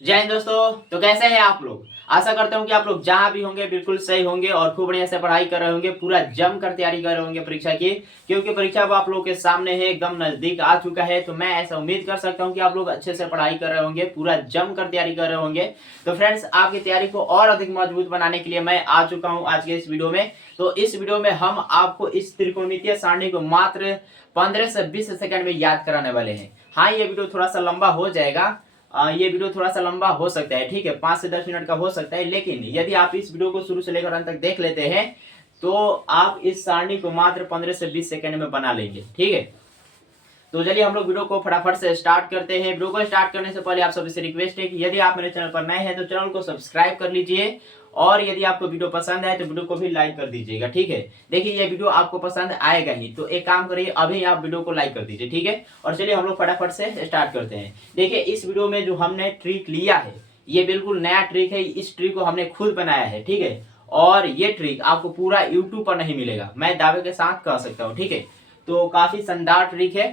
जय हिंद दोस्तों। तो कैसे हैं आप लोग। आशा करता हूं कि आप लोग जहां भी होंगे बिल्कुल सही होंगे और खूब बढ़िया से पढ़ाई कर रहे होंगे, पूरा जम कर तैयारी कर रहे होंगे परीक्षा की, क्योंकि परीक्षा अब आप लोग के सामने है, एकदम नजदीक आ चुका है। तो मैं ऐसा उम्मीद कर सकता हूं कि आप लोग अच्छे से पढ़ाई कर रहे होंगे, पूरा जम कर तैयारी कर रहे होंगे। तो फ्रेंड्स, आपकी तैयारी को और अधिक मजबूत बनाने के लिए मैं आ चुका हूँ आज के इस वीडियो में। तो इस वीडियो में हम आपको इस त्रिकोणमितीय सारणी को मात्र 15 से 20 सेकंड में याद कराने वाले हैं। हाँ, ये वीडियो थोड़ा सा लंबा हो जाएगा। ये वीडियो थोड़ा सा लंबा हो सकता है, ठीक है, 5 से 10 मिनट का हो सकता है, लेकिन यदि आप इस वीडियो को शुरू से लेकर अंत तक देख लेते हैं तो आप इस सारणी को मात्र 15 से 20 सेकंड में बना लेंगे, ठीक है। तो चलिए हम लोग वीडियो को फटाफट से स्टार्ट करते हैं। वीडियो को स्टार्ट करने से पहले आप सभी से रिक्वेस्ट है कि यदि आप मेरे चैनल पर नए हैं तो चैनल को सब्सक्राइब कर लीजिए, और यदि आपको वीडियो पसंद आए तो वीडियो को भी लाइक कर दीजिएगा, ठीक है। देखिए, ये वीडियो आपको पसंद आएगा ही, तो एक काम करिए, अभी आप वीडियो को लाइक कर दीजिए, ठीक है। और चलिए हम लोग फटाफट से स्टार्ट करते हैं। देखिए, इस वीडियो में जो हमने ट्रिक लिया है, ये बिल्कुल नया ट्रिक है। इस ट्रिक को हमने खुद बनाया है, ठीक है। और ये ट्रिक आपको पूरा यूट्यूब पर नहीं मिलेगा, मैं दावे के साथ कह सकता हूँ, ठीक है। तो काफी शानदार ट्रिक है।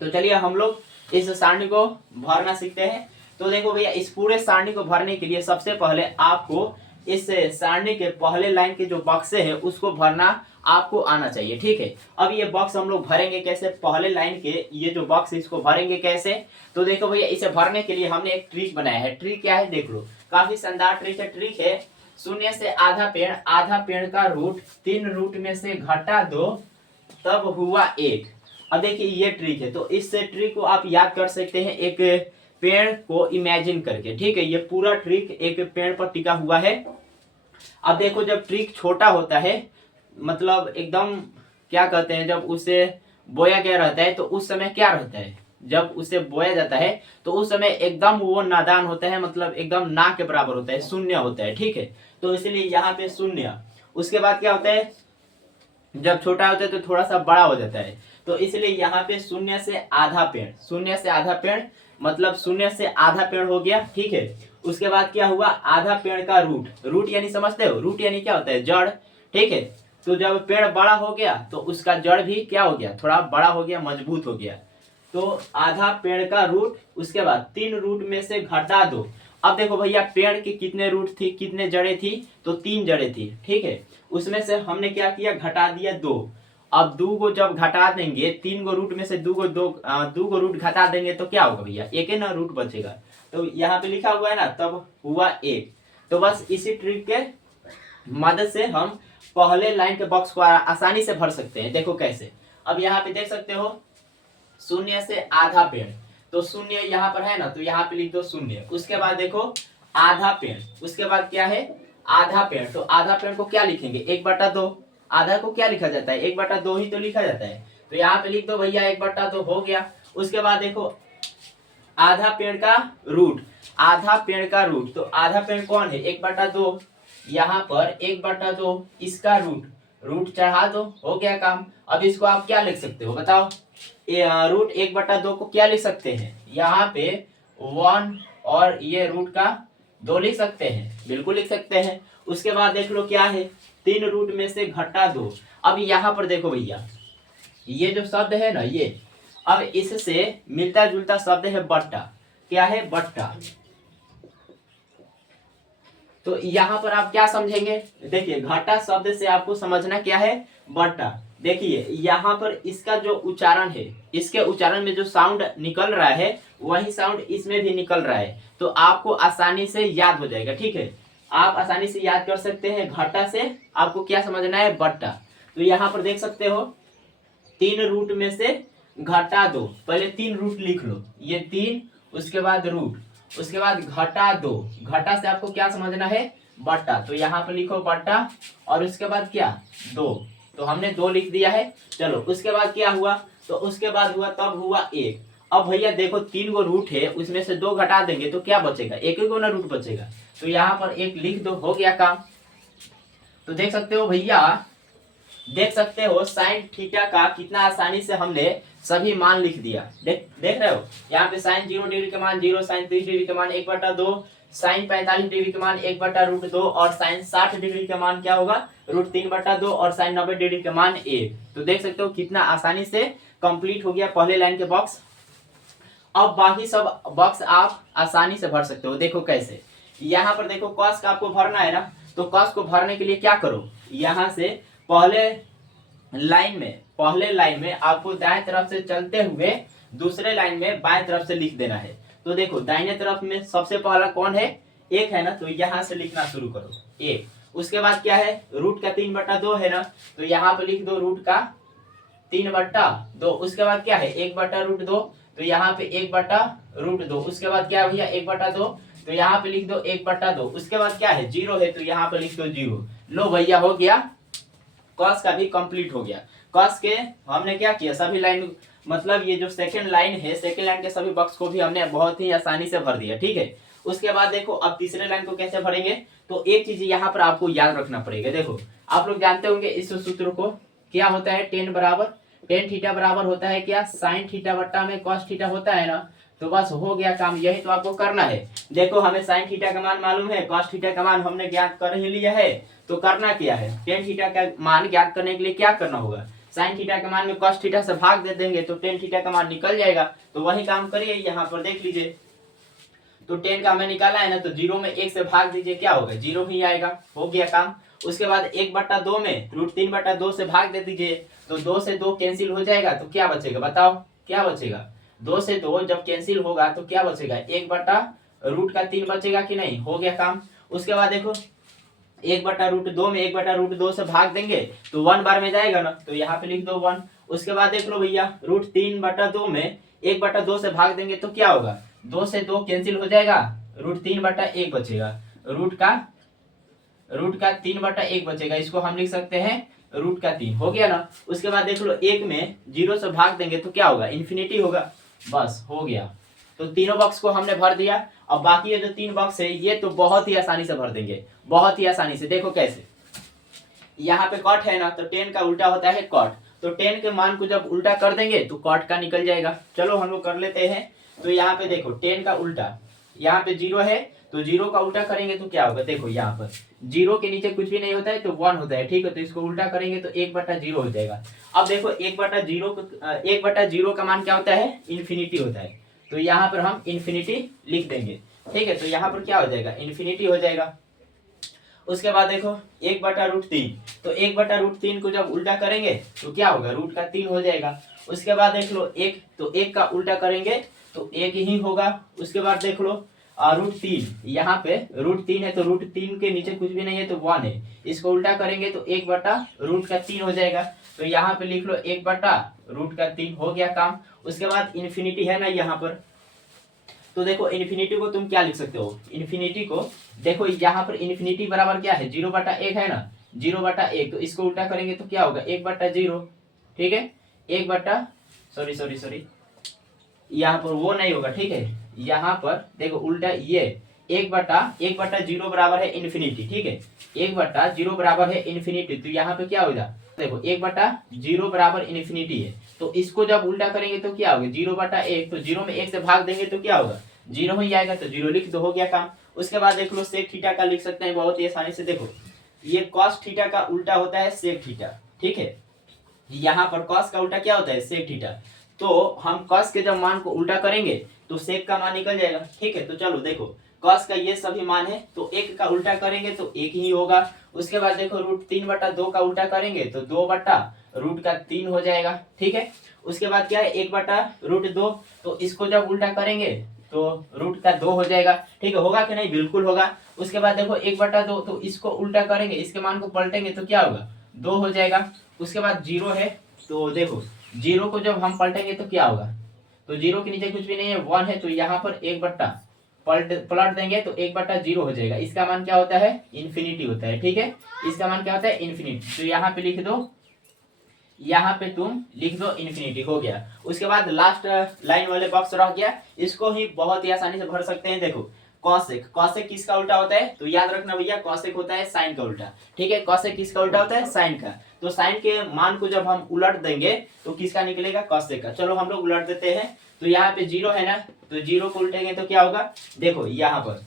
तो चलिए हम लोग इस सारणी को भरना सीखते हैं। तो देखो भैया, इस पूरे सारणी को भरने के लिए सबसे पहले आपको इस सारणी के पहले लाइन के जो बक्से हैं उसको भरना आपको आना चाहिए, ठीक है। अब ये बॉक्स हम लोग भरेंगे कैसे, पहले लाइन के ये जो बॉक्स इसको भरेंगे कैसे। तो देखो भैया, इसे भरने के लिए हमने एक ट्रिक बनाया है। ट्रिक क्या है देख लो, काफी शानदार ट्रिक है। ट्रिक है, शून्य से आधा पेड़ का रूट 3 रूट में से घटा दो तब हुआ 1। अब देखिए, ये ट्रिक है, तो इस ट्रिक को आप याद कर सकते हैं एक पेड़ को इमेजिन करके, ठीक है। ये पूरा ट्रिक एक पेड़ पर टिका हुआ है। अब देखो, जब ट्रिक छोटा होता है, मतलब एकदम क्या कहते हैं, जब उसे बोया गया रहता है तो उस समय क्या रहता है, जब उसे बोया जाता है तो उस समय एकदम वो नादान होता है, मतलब एकदम ना के बराबर होता है, शून्य होता है, ठीक है। तो इसलिए यहाँ पे शून्य। उसके बाद क्या होता है, जब छोटा होता है तो थोड़ा सा बड़ा हो जाता है। तो इसलिए यहाँ पे शून्य से आधा पेड़, शून्य से आधा पेड़ मतलब शून्य से आधा पेड़ हो गया, ठीक है। उसके बाद क्या हुआ, आधा पेड़ का रूट, रूट यानी समझते हो, रूट यानी क्या होता है, जड़, ठीक है। तो जब पेड़ बड़ा हो गया तो उसका जड़ भी क्या हो गया, थोड़ा बड़ा हो गया, मजबूत हो गया। तो आधा पेड़ का रूट, उसके बाद 3 रूट में से घटा दो। अब देखो भैया, पेड़ के कितने रूट थी, कितने जड़ें थी, तो 3 जड़ें थी, ठीक है। उसमें से हमने क्या किया, घटा दिया 2। अब 2 को जब घटा देंगे, 3 गो रूट में से 2 गो रूट घटा देंगे तो क्या होगा भैया, एक ही ना रूट बचेगा। तो यहाँ पे लिखा हुआ है ना, तब हुआ 1। तो बस इसी ट्रिक के मदद से हम पहले लाइन के बॉक्स को आसानी से भर सकते हैं। देखो कैसे, अब यहाँ पे देख सकते हो, शून्य से आधा पेड़, तो शून्य यहाँ पर है ना, तो यहाँ पे लिख दो शून्य। उसके बाद देखो आधा पेड़, उसके बाद क्या है, आधा पेड़। तो आधा पेड़ को क्या लिखेंगे, 1/2। आधा को क्या लिखा जाता है, 1/2 ही तो लिखा जाता है। तो यहाँ पे लिख दो भैया 1/2 हो गया। उसके बाद देखो आधा पेड़ का रूट, आधा पेड़ का रूट, तो आधा पेड़ कौन है, 1/2। यहाँ पर 1/2 इसका रूट, रूट चढ़ा दो, हो गया काम। अब इसको आप क्या लिख सकते हो बताओ, रूट 1/2 को क्या लिख सकते हैं, यहाँ पे 1 और ये रूट का 2 लिख सकते हैं, बिल्कुल लिख सकते हैं। उसके बाद देख लो क्या है, 3 रूट में से घटा 2। अब यहाँ पर देखो भैया, ये जो शब्द है ना, ये अब इससे मिलता जुलता शब्द है बट्टा। क्या है, बट्टा। तो यहाँ पर आप क्या समझेंगे, देखिए घाटा शब्द से आपको समझना क्या है, बट्टा। देखिए यहाँ पर इसका जो उच्चारण है, इसके उच्चारण में जो साउंड निकल रहा है वही साउंड इसमें भी निकल रहा है, तो आपको आसानी से याद हो जाएगा, ठीक है। आप आसानी से याद कर सकते हैं, घाटा से आपको क्या समझना है, बट्टा। तो यहाँ पर देख सकते हो, 3 रूट में से घटा 2, पहले 3 रूट लिख लो, ये 3, उसके बाद रूट, उसके बाद घटा 2। घटा से आपको क्या समझना है, बट्टा। तो यहाँ पे लिखो बट्टा, और उसके बाद क्या, 2। तो हमने 2 लिख दिया है। चलो उसके बाद क्या हुआ, तो उसके बाद हुआ तब हुआ 1। अब भैया देखो 3 गो रूट है, उसमें से 2 घटा देंगे तो क्या बचेगा, एक ही गो ना रूट बचेगा। तो यहाँ पर 1 लिख दो, हो गया काम। तो देख सकते हो भैया, देख सकते हो साइन थीटा का कितना आसानी से हमने सभी मान लिख दिया। देख रहे हो, यहाँ पे साइन 0 डिग्री के मान 0, साइन 30 डिग्री के मान 1/2, साइन 45 डिग्री के मान 1/√2, और साइन 60 डिग्री का मान क्या होगा, √3/2, और साइन 90 डिग्री का मान 1। तो देख सकते हो कितना आसानी से कंप्लीट हो गया पहले लाइन के बॉक्स। अब बाकी सब बॉक्स आप आसानी से भर सकते हो। देखो कैसे, यहाँ पर देखो कॉस का आपको भरना है ना, तो कॉस को भरने के लिए क्या करो, यहाँ से पहले लाइन में आपको दाएं तरफ से चलते हुए दूसरे लाइन में बाएं तरफ से लिख देना है। तो देखो दाहिने तरफ में सबसे पहला कौन है, एक है ना, तो यहाँ से लिखना शुरू करो एक। उसके बाद क्या है, रूट का 3/2 है ना, तो यहाँ पे लिख दो रूट का 3/2। उसके बाद क्या है, 1/√2, तो यहाँ पे 1/√2। उसके बाद क्या है भैया 1/2, तो यहाँ पे लिख दो 1/2। उसके बाद क्या है, जीरो है, तो यहाँ पे लिख दो 0। लो भैया हो गया, कॉस का भी कंप्लीट हो गया। कॉस के हमने क्या किया, सभी लाइन मतलब ये जो सेकंड लाइन है, सेकंड लाइन के सभी बॉक्स को भी हमने बहुत ही आसानी से भर दिया, ठीक है। उसके बाद देखो अब तीसरे लाइन को कैसे भरेंगे, तो एक चीज यहाँ पर आपको याद रखना पड़ेगा। देखो आप लोग जानते होंगे इस सूत्र को, क्या होता है, टेन थीटा बराबर होता है क्या, साइन थीटा बट्टा में कॉस थीटा होता है ना। तो बस हो गया काम, यही तो आपको करना है। देखो हमें साइन थीटा का मान मालूम है, कॉस थीटा का मान हमने ज्ञात कर ही लिया है, तो करना क्या है, टेन थीटा का मान ज्ञात करने के लिए क्या करना होगा, साइन थीटा के मान में कॉस थीटा से भाग दे देंगे तो टेन थीटा का मान निकल जाएगा। तो वही काम करिए, यहाँ पर देख लीजिए, तो 10 का हमें निकाला है ना, तो 0 में 1 से भाग दीजिए, क्या होगा, 0 ही आएगा, हो गया काम। उसके बाद 1/2 में √3/2 से भाग दे दीजिए, तो 2 से 2 कैंसिल हो जाएगा, तो क्या बचेगा बताओ, क्या बचेगा, 2 से 2 जब कैंसिल होगा तो क्या बचेगा, 1/√3 बचेगा कि नहीं, हो गया काम। उसके बाद देखो 1/√2 में 1/√2 से भाग देंगे तो 1 बार में जाएगा ना, तो यहाँ पे लिख दो 1। उसके बाद देख लो भैया √3/2 में 1/2 से भाग देंगे तो क्या होगा, 2 से 2 कैंसिल हो जाएगा, √3/1 बचेगा, रूट का 3/1 बचेगा, इसको हम लिख सकते हैं √3, हो गया ना। उसके बाद देख लो 1 में 0 से भाग देंगे तो क्या होगा, इन्फिनिटी होगा, बस हो गया। तो तीनों बॉक्स को हमने भर दिया। अब बाकी ये जो 3 बॉक्स है ये तो बहुत ही आसानी से भर देंगे, बहुत ही आसानी से। देखो कैसे, यहाँ पे कॉट है ना, तो 10 का उल्टा होता है कॉट, तो 10 के मान को जब उल्टा कर देंगे तो कॉट का निकल जाएगा। चलो हम लोग कर लेते हैं। तो यहाँ पे देखो 10 का उल्टा, यहाँ पे 0 है, तो 0 का उल्टा करेंगे तो क्या होगा, देखो यहाँ पर 0 के नीचे कुछ भी नहीं होता है तो 1 होता है, ठीक है, तो इसको उल्टा करेंगे तो 1/0 हो जाएगा। अब देखो 1/0 का मान क्या होता है, इन्फिनिटी होता है, तो यहाँ पर हम इन्फिनिटी लिख देंगे, ठीक है, तो यहाँ पर क्या हो जाएगा, इन्फिनिटी हो जाएगा। उसके बाद देखो 1/√3, तो 1/√3 को जब उल्टा करेंगे तो क्या होगा, √3 हो जाएगा। उसके बाद देख लो 1, तो 1 का उल्टा करेंगे तो 1 ही होगा। उसके बाद देख लो √3, यहाँ पे √3 है, तो √3 के नीचे कुछ भी नहीं है तो 1 है, इसको उल्टा करेंगे तो 1/√3 हो जाएगा, तो यहाँ पे लिख लो 1/√3, हो गया काम। उसके बाद इन्फिनिटी है ना यहाँ पर, तो देखो इन्फिनिटी को तुम क्या लिख सकते हो, इन्फिनिटी को देखो यहाँ पर इन्फिनिटी बराबर क्या है, 0/1 है ना, 0/1, तो इसको उल्टा करेंगे तो क्या होगा, 1/0, ठीक है, 1 सॉरी यहाँ पर वो नहीं होगा, ठीक है, यहाँ पर देखो उल्टा ये 1/0 बराबर है इन्फिनिटी, ठीक है, 1/0 बराबर है इन्फिनिटी, तो यहाँ पे क्या होगा, देखो 1/0 बराबर इन्फिनिटी है, तो इसको जब उल्टा करेंगे तो क्या होगा, 0/1, तो 0 में 1 से भाग देंगे तो क्या होगा, 0 ही आएगा, तो 0 लिख दो, हो गया काम। उसके बाद देख लो सेक थीटा का लिख सकते हैं बहुत ही आसानी से। देखो ये कॉस थीटा का उल्टा होता है सेक थीटा, ठीक है, यहाँ पर कॉस का उल्टा क्या होता है, सेक थीटा, तो हम कॉस के जब मान को उल्टा करेंगे तो सेक का मान निकल जाएगा, ठीक है। तो चलो देखो कॉस का ये सभी मान है, तो 1 का उल्टा करेंगे तो 1 ही होगा। उसके बाद देखो √3/2 का उल्टा करेंगे तो 2/√3 हो जाएगा, ठीक है। उसके बाद क्या है 1/√2, तो इसको जब उल्टा करेंगे तो √2 हो जाएगा, ठीक है, होगा कि नहीं, बिल्कुल होगा। उसके बाद देखो 1/2, तो इसको उल्टा करेंगे, इसके मान को पलटेंगे तो क्या होगा, 2 हो जाएगा। उसके बाद 0 है, तो देखो 0 को जब हम पलटेंगे तो क्या होगा, तो 0 के नीचे कुछ भी नहीं है, 1 है, तो यहाँ पर 1 पलट देंगे तो 1/0 हो जाएगा। इसका मान क्या होता है, इन्फिनिटी होता है, ठीक है, इसका मान क्या होता है, इन्फिनिटी, तो यहाँ पे लिख दो, यहाँ पे तुम लिख दो इन्फिनिटी, हो गया। उसके बाद लास्ट लाइन वाले बॉक्स रह गया, इसको ही बहुत ही आसानी से भर सकते हैं। देखो कॉसेक, कॉसेक किसका उल्टा होता है, तो याद रखना भैया कॉसेक होता है साइन का उल्टा, ठीक है, कॉसेक किसका उल्टा होता है, साइन का, तो साइन के मान को जब हम उलट देंगे तो किसका निकलेगा, कॉसेक का। चलो हम लोग उलट देते हैं, तो यहाँ पे 0 है ना, तो 0 को उल्टेंगे तो क्या होगा, देखो यहाँ पर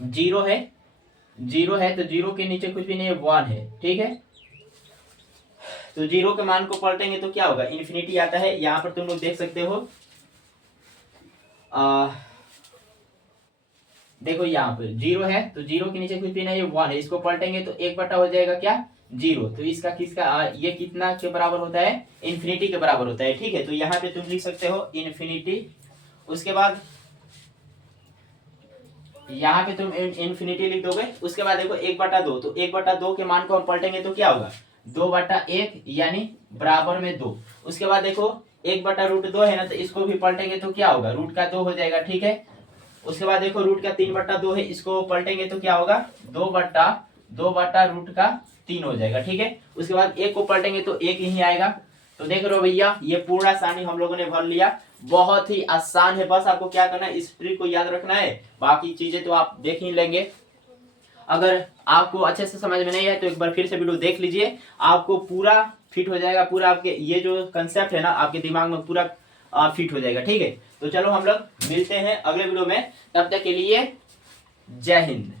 0 है, 0 है, तो 0 के नीचे कुछ भी नहीं है, 1 है, ठीक है, तो 0 के मान को पलटेंगे तो क्या होगा, इन्फिनिटी आता है। यहाँ पर तुम लोग देख सकते हो देखो यहाँ पे 0 है तो 0 के नीचे कुछ भी नहीं है, 1 है, इसको पलटेंगे तो 1 बटा हो जाएगा क्या 0। तो इसका किसका ये कितना के बराबर होता है, इन्फिनिटी के बराबर होता है। ठीक है, तो यहाँ पे तुम लिख सकते हो इन्फिनिटी। उसके बाद यहाँ पे तुम इन्फिनिटी लिख दोगे। उसके बाद देखो 1/2, तो 1/2 के मान को हम पलटेंगे तो क्या होगा 2/1 यानी बराबर में 2। उसके बाद देखो 1/√2 है ना, तो इसको भी पलटेंगे तो क्या होगा रूट का 2 हो जाएगा। ठीक है, उसके बाद देखो रूट का 3/2 है, इसको पलटेंगे तो क्या होगा 2/√3 हो जाएगा। ठीक है, उसके बाद 1 को पलटेंगे तो 1 ही आएगा। तो देख रहे हो भैया, ये पूरा सारणी हम लोगों ने भर लिया। बहुत ही आसान है, बस आपको क्या करना है इस ट्रिक को याद रखना है, बाकी चीजें तो आप देख ही लेंगे। अगर आपको अच्छे से समझ में नहीं है तो एक बार फिर से वीडियो देख लीजिए, आपको पूरा फिट हो जाएगा। पूरा आपके ये जो कंसेप्ट है ना आपके दिमाग में पूरा फिट हो जाएगा। ठीक है, तो चलो हम लोग मिलते हैं अगले वीडियो में, तब तक के लिए जय हिंद।